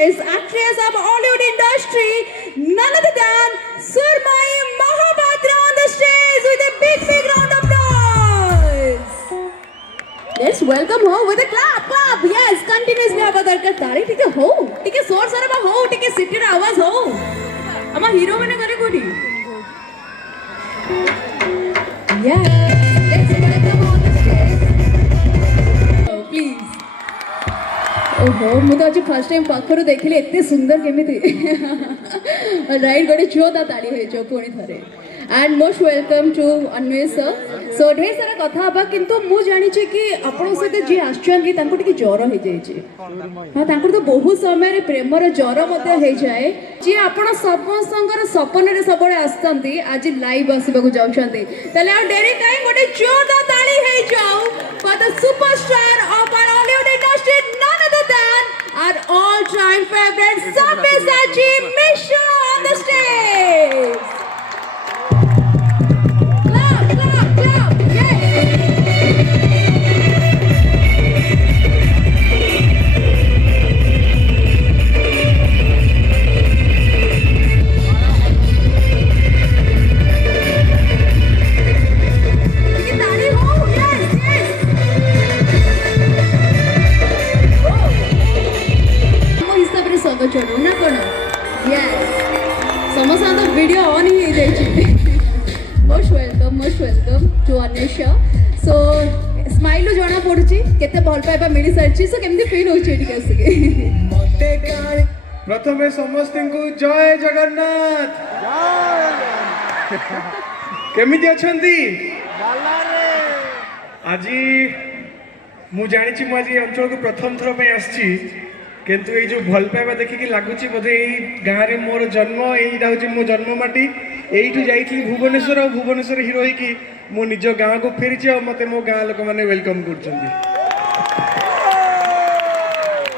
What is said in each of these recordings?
is actress of Hollywood industry, none other than Surmai Mahapatra on the stage with a big round of applause. Let's welcome her with a clap. Yes, continuously आवाज दरकार तारे ठीक है हो, ठीक है शोर शराबा हो, ठीक है सिटी रा आवाज हो. हमारा हीरो मैंने करे कोडी. Yeah, let's welcome on the stage. Oh, please. ओहो मु तो आज फर्स्ट टाइम पाखरु देखिले एते सुंदर केमिति राइट गोटे जोरदार ताली होय जो पुणी थरे and most welcome to Anvesh sir so ढेर सारा कथा हबा किंतु मु जानि छी कि आपण सहित जे आछन तांको टिके ज्वर हो जाय छी हां तांको तो बहुत समय रे प्रेमर ज्वर मते हे जाय जे आपण सब संगर सपन रे सबले आस्तंती आज लाइव आसीबा को जाउछंती तले आ डेरी काई गोटे जोरदार ताली हे जाऊ for the superstar of our Hollywood industry none other than our all-time favorite Sabyasachi Mishra on the stage. Clap, clap, clap, yes. ना कौन यस समोसा तो वीडियो ऑन ही जाइए most welcome to Anvesha so smile जना पड़ुची केते भल पाइबा मिली सारची सो केमती फील होची एठी आसके मते काई प्रथमे समस्त को जय जगन्नाथ केमिति अछंती आजी मु जानि छी मु आज अंचल को प्रथम थर पे आछी किंतु ये जो भल पाइबा देखिकी लगुच बोधे यही गाँव में मोर जन्म यही हूँ मो जन्म माटी यही जाइली भुवनेश्वर और भुवनेश्वर हिरो होगी मो निज गाँव को फेरी और मत मो गाँ लोक मैंने वेलकम कर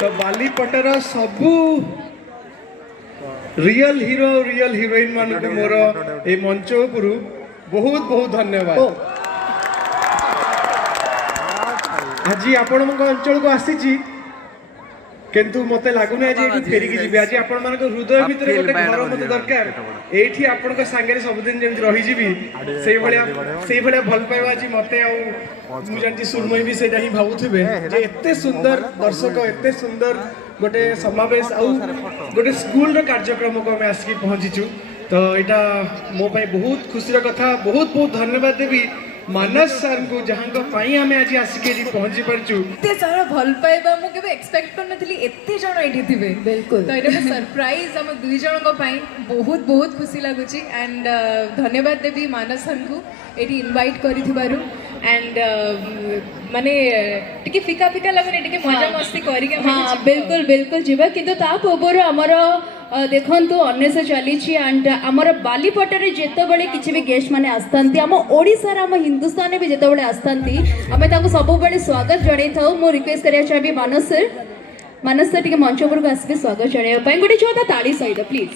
तो बालीपटर सबू रियल हीरो रियल हिरोइन मान को मोर ये मंच उपर बहुत बहुत धन्यवाद आज आपण अंचल को आसी किंतु मते लागुने आज एठी फेरिकी जिबे आज आपण मानक हृदय भीतर गोटे घर मते दरकार एठी आपण को संगे सब दिन जेम रही जिबी सेई भलिया भल पाइबा आज मते आ मु जानती सुरमई भी सेटा ही भाबुथिबे जे एते सुंदर दर्शक एते सुंदर गोटे समावेश आ गोटे स्कूल रो कार्यक्रम को हम आसकी पहुंचीचु तो एटा मो पई बहुत खुशी रो कथा बहुत बहुत धन्यवाद देबी मानस सर को जहां को पाई हमें आज आसिके जी पहुंची परचु एते सारा भल पाइबा मु केबे एक्सपेक्ट कर नथली एते जण एठी थिबे बिल्कुल तो एटा सरप्राइज हम दुई जण को पाई बहुत बहुत खुशी लागुची एंड धन्यवाद देबी मानस सर को एठी इनवाइट करिथिबारु एंड माने टिके फिका फिका लागने टिके मजा मस्ती करी के हां बिल्कुल बिल्कुल जीवा किंतु ता पूर्व हमरो देखंतु अन्वेष चली एंड आमर बालीपटर जिते बड़े किसी भी गेस्ट माने आसतांती आम ओडिसा आम हिंदुस्तान भी जिते बड़े आसतांती आमे ताको सब बड़े स्वागत जणै थाउ मो रिक्वेस्ट करिया चाहबी मानस सर टिके मंच ऊपर को आसबे स्वागत जणै पई गोटे छोटा ताली सहित please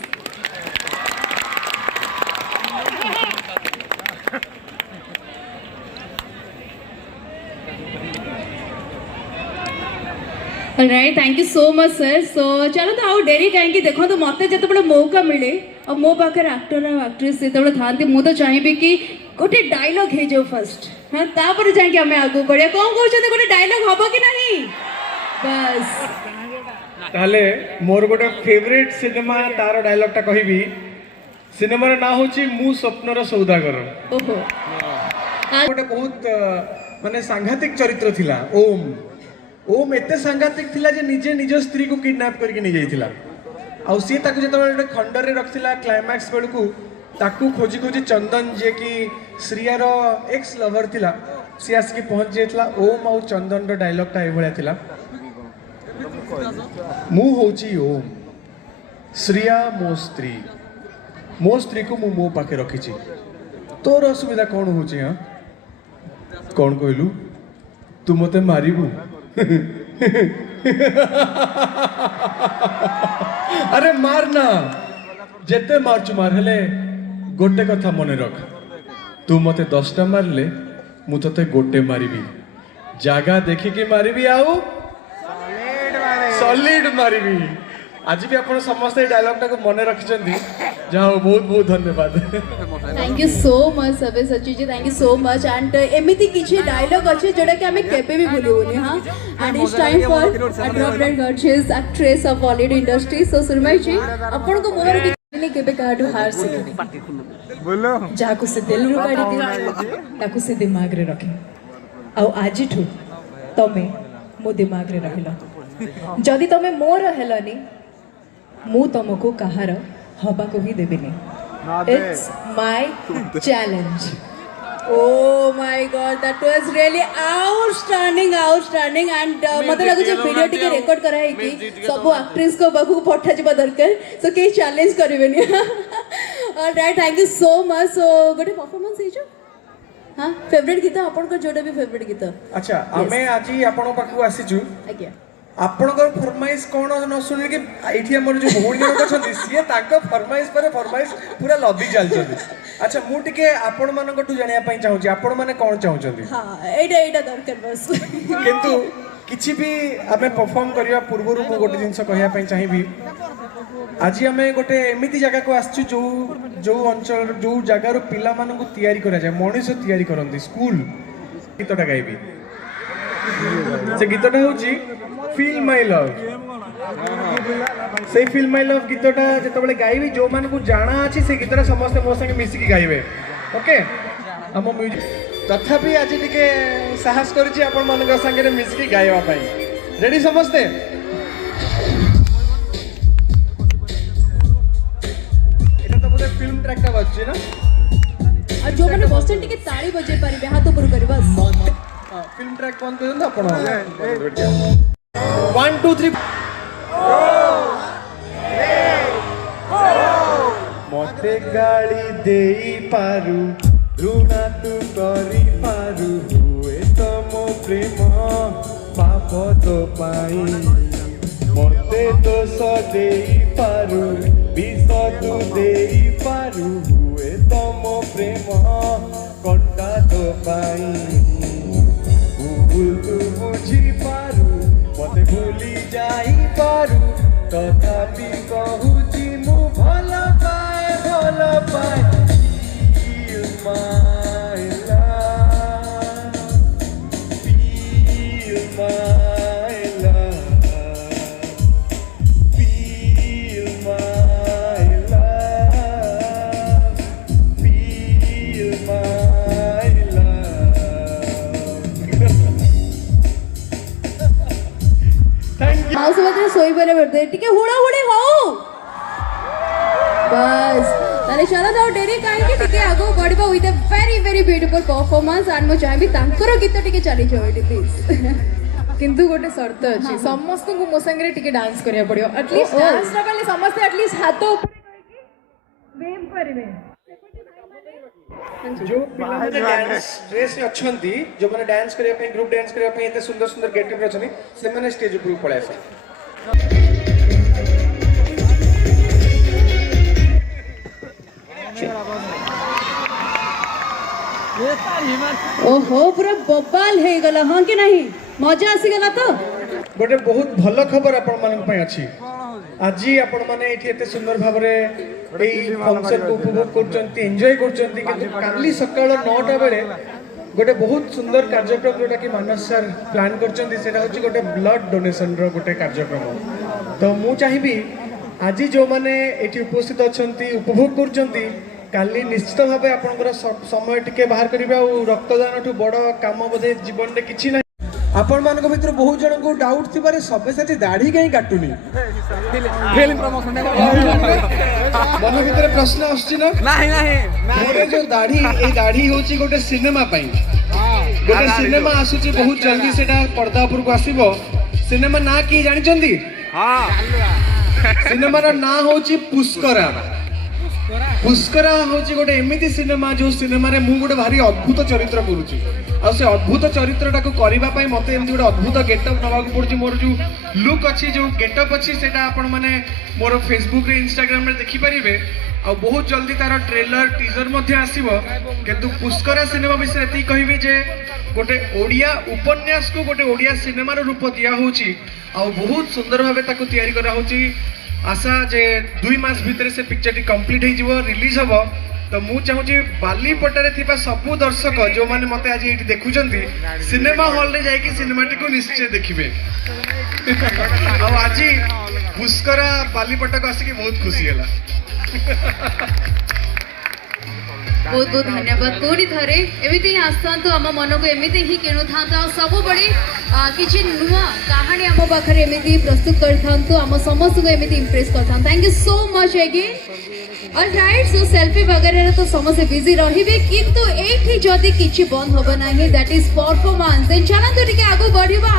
right thank you so much sir so चलो तो आउ डेरी कहीं देखो तो मत जो मौका मिले और मो पाखे एक्टर और एक्ट्रेस जो था मुझे चाहिए कि गोटे डायलॉग है जो फर्स्ट हाँ तापर जाके आम आगू बढ़िया कौन कहते गोटे डायलॉग हम कि नहीं बस ताले मोर गोटे फेवरेट सिनेमा तार डायलॉग टा कहबी सिनेमा ना होची मु स्वप्नर सौदागर ओहो गोटे बहुत माने सांघातिक चरित्र थिला ओम एते सांघातिक थिला जे निजे निज स्त्री को किडनैप करके नहीं जाइथिला आ सी ताकू जतबे खंडर रे रखथिला क्लाइमैक्स बेलकू ताकू खोजी खोजी चंदन जे कि श्रिया रो एक्स लवर थिला सी आस के पहुंच जाइथिला ओम आ चंदन रो डायलॉग टा ए भलिया थिला मु होची ओम श्रिया मो स्त्री को मु मो पाखे रखिछि तोर असुविधा कोन होची हां कोन कहलू तू मते मारिबू अरे मारना जेते मारचु मार हेले गोटे कथा मने रख तू मते 10टा मारले मु तते गोटे मारिबी जागा देखिकी मारिबी आउ सॉलिड मारिबी आज भी आपण समस्त डायलॉग टाको मन रखिछंती जा हो बहुत बहुत धन्यवाद थैंक यू सो मच सबे Sachi ji thank you so much and एमिति किछि डायलॉग अछि जोडा कि हमें केबे भी भूलिबोनी हां and it's time for adopted gorgeous actress of Bollywood industry so सुरमई जी आपण को मोर कि केबे काडू हार सिखनी बोलो ଯାହାକୁ ସେ ଦିଲରୁ କାଢିଦିଏ ତାକୁ ସେ ଦିମାଗରେ ରଖେ ଆଉ ଆଜିଠୁ ତମେ ମୋ ଦିମାଗରେ ରହିଲ ଯଦି ତମେ ମୋର ହେଲନି ମୁଁ ତମକୁ କାହାର ହବାକୁ ହିଁ ଦେବିନି it's my challenge Oh my god, that was really outstanding and मते लागु जे वीडियो टिके रिकॉर्ड करा है कि सब एक्ट्रेस को बाबू पठा जबा दरकार सो के चैलेंज करिवेनी alright thank you so much so गोटे परफॉर्मेंस हे जो हां फेवरेट गीत आपन को जोडा भी फेवरेट गीत अच्छा हमें आज आपण पाखु आसीचु आज्ञा आपणकर फरमाइश कौन न शुणी कि ये आम जो भौणी जन अच्छा सी फरमाइश पर फरमाइश पूरा लदी चलती अच्छा मुझे आपण मानू जानापी चाहूँगी आपण मैंने कौन चाहूँगी हां एटा दरकार बस किंतु किसी भी आम परफॉर्म करने पूर्व मु गोटे जिन कहवाई चाहिए आज आम गोटे एमती जगह को आसचु जो जो अंचल जो जगार पिला मानू तैयारी करा जाए मनीष तैयारी करती स्कूल गीतटा गाइबी से गीतटा हूँ फील माय लव से फील माय लव गीतटा जिते गाइबी जो मान को जाना अच्छी से गीतटा समस्त मो संगे मिसिकी गाइबे ओके आम म्यूजिक तथापि आज टिके साहस करिछि आपण मानक संगे मिसिकी गाइबा पई रेडी समस्ते एटा तो बोले फिल्म ट्रैक का बच्चे ना और जो माने बसन टिके ताली बजे परिबे हाथ ऊपर करी बस फिल्म ट्रैक कौन करन आपण 1 2 3 मते गाड़ी देई पारू ऋणा तू करी पारू हुए तो मो प्रेम पाप तो पाई मते दोष देई पारू विष तू देई पारू हुए तो मो प्रेम कंटा तो पाई भूल तू बुझी पारू मते भूली जाई पारू तथापि कहूची मु भल पाए Feel my love Feel my love Feel my love Feel my love Thank you mouse बजे सोई बेले बैठते टिके हुड़ा हुड़ी हो बस ताले चला दाओ डेरी काहे कि टिके आगो Gadaba with a very beautiful performance and मो चाहे भी तांकर गीत टिके चली जाओ एटी प्लीज किंतु गोटे शर्त अच्छी समस्त को मो संगे टिके डांस करिया पड़ियो एटलीस्ट डांस रा बेले समस्त एटलीस्ट हाथ ऊपर करके वेव करबे जो पिलाने डांस ड्रेस अछंती जो माने डांस करिया पे ग्रुप डांस करिया पे एते सुंदर सुंदर गेटअप रे अछनी से माने स्टेज ऊपर पळे आसे ओहो पूरा बबाल हे गला हां कि नहीं मजा आसी गला तो गोटे बहुत भल खबर आपण मानन पय अछि आज आपण माने एठी एते सुंदर भाबरे एई फंक्शन को उपभोग करचंती एन्जॉय करचंती किंतु काली सकाळ 9टा बेले गोटे बहुत सुंदर कार्यक्रम जोटा कि मानस सर प्लान करचंती सेटा होची गोटे ब्लड डोनेशन रो गोटे कार्यक्रम तो मु चाहिबी आज जो माने एठी उपस्थित अछंती उपभोग करचंती काली निश्चित भाव आपनकर समय टिके बाहर करिबा और रक्तदान ठू बड़ काम बोधे जीवन रे किछि नै आपण मानक भितर बहुत जन को डाउट थिबारे सबे साथी दाढ़ी कहीं काटुनी फिल्म प्रमोशन मन भितर प्रश्न आछि ना नहीं नहीं मोरे जो दाढ़ी ए दाढ़ी होची गोटे सिनेमा पई गोटे सिनेमा आसुची बहुत जल्दी सेटा पर्दा ऊपर को आसीबो सिनेमा ना की जानि चंदी हां सिनेमा रा ना होची पुष्करा पुष्करा होची गोटे एमिति सिनेमा जो सिनेमा रे मु गोटे भारी अद्भुत चरित्र करूची आ से अद्भुत चरित्रटा को करबा पई मते एमति गोटे अद्भुत गेटअप नवा को पड़ची मोर जो लुक अछि जो गेटअप अछि सेटा आपण माने मोर फेसबुक रे इंस्टाग्राम रे देखि परिबे आ बहुत जल्दी तार ट्रेलर टीजर मध्ये आसीबो किंतु पुष्करा सिनेमा विषय एति कहिबे जे गोटे ओडिया उपन्यास को गोटे ओडिया सिनेमा रो रूप दिया होची आ बहुत सुंदर भाबे ताको तयारी करा होची आशा जे 2 मास भितर से पिक्चर कंप्लीट हो रिलीज हम तो मु चाहूँगी बालीपटारे थिबा सबु दर्शक जो माने मते आज ये देखुचंती सिनेमा हॉल रे जाइए सिनेमा को निश्चय देखिए आज पुष्कर बालीपटा को आसिक बहुत खुशी है। बहुत बहुत धन्यवाद पुणी थे एमती ही आसतु आम मन को एमती ही किणु था सब बड़े किसी नुआ कहानी आम पाखे एमती प्रस्तुत कर आम समस्त को एमती इम्प्रेस कर thank you so much again और राइट सो सेल्फी वगैरह तो समस्त बिजी रहिबे किंतु एठी जदी किछि बंद होबो नाही दैट इज परफॉर्मेंस देन चलंतु टिके आगु बढ़िबा।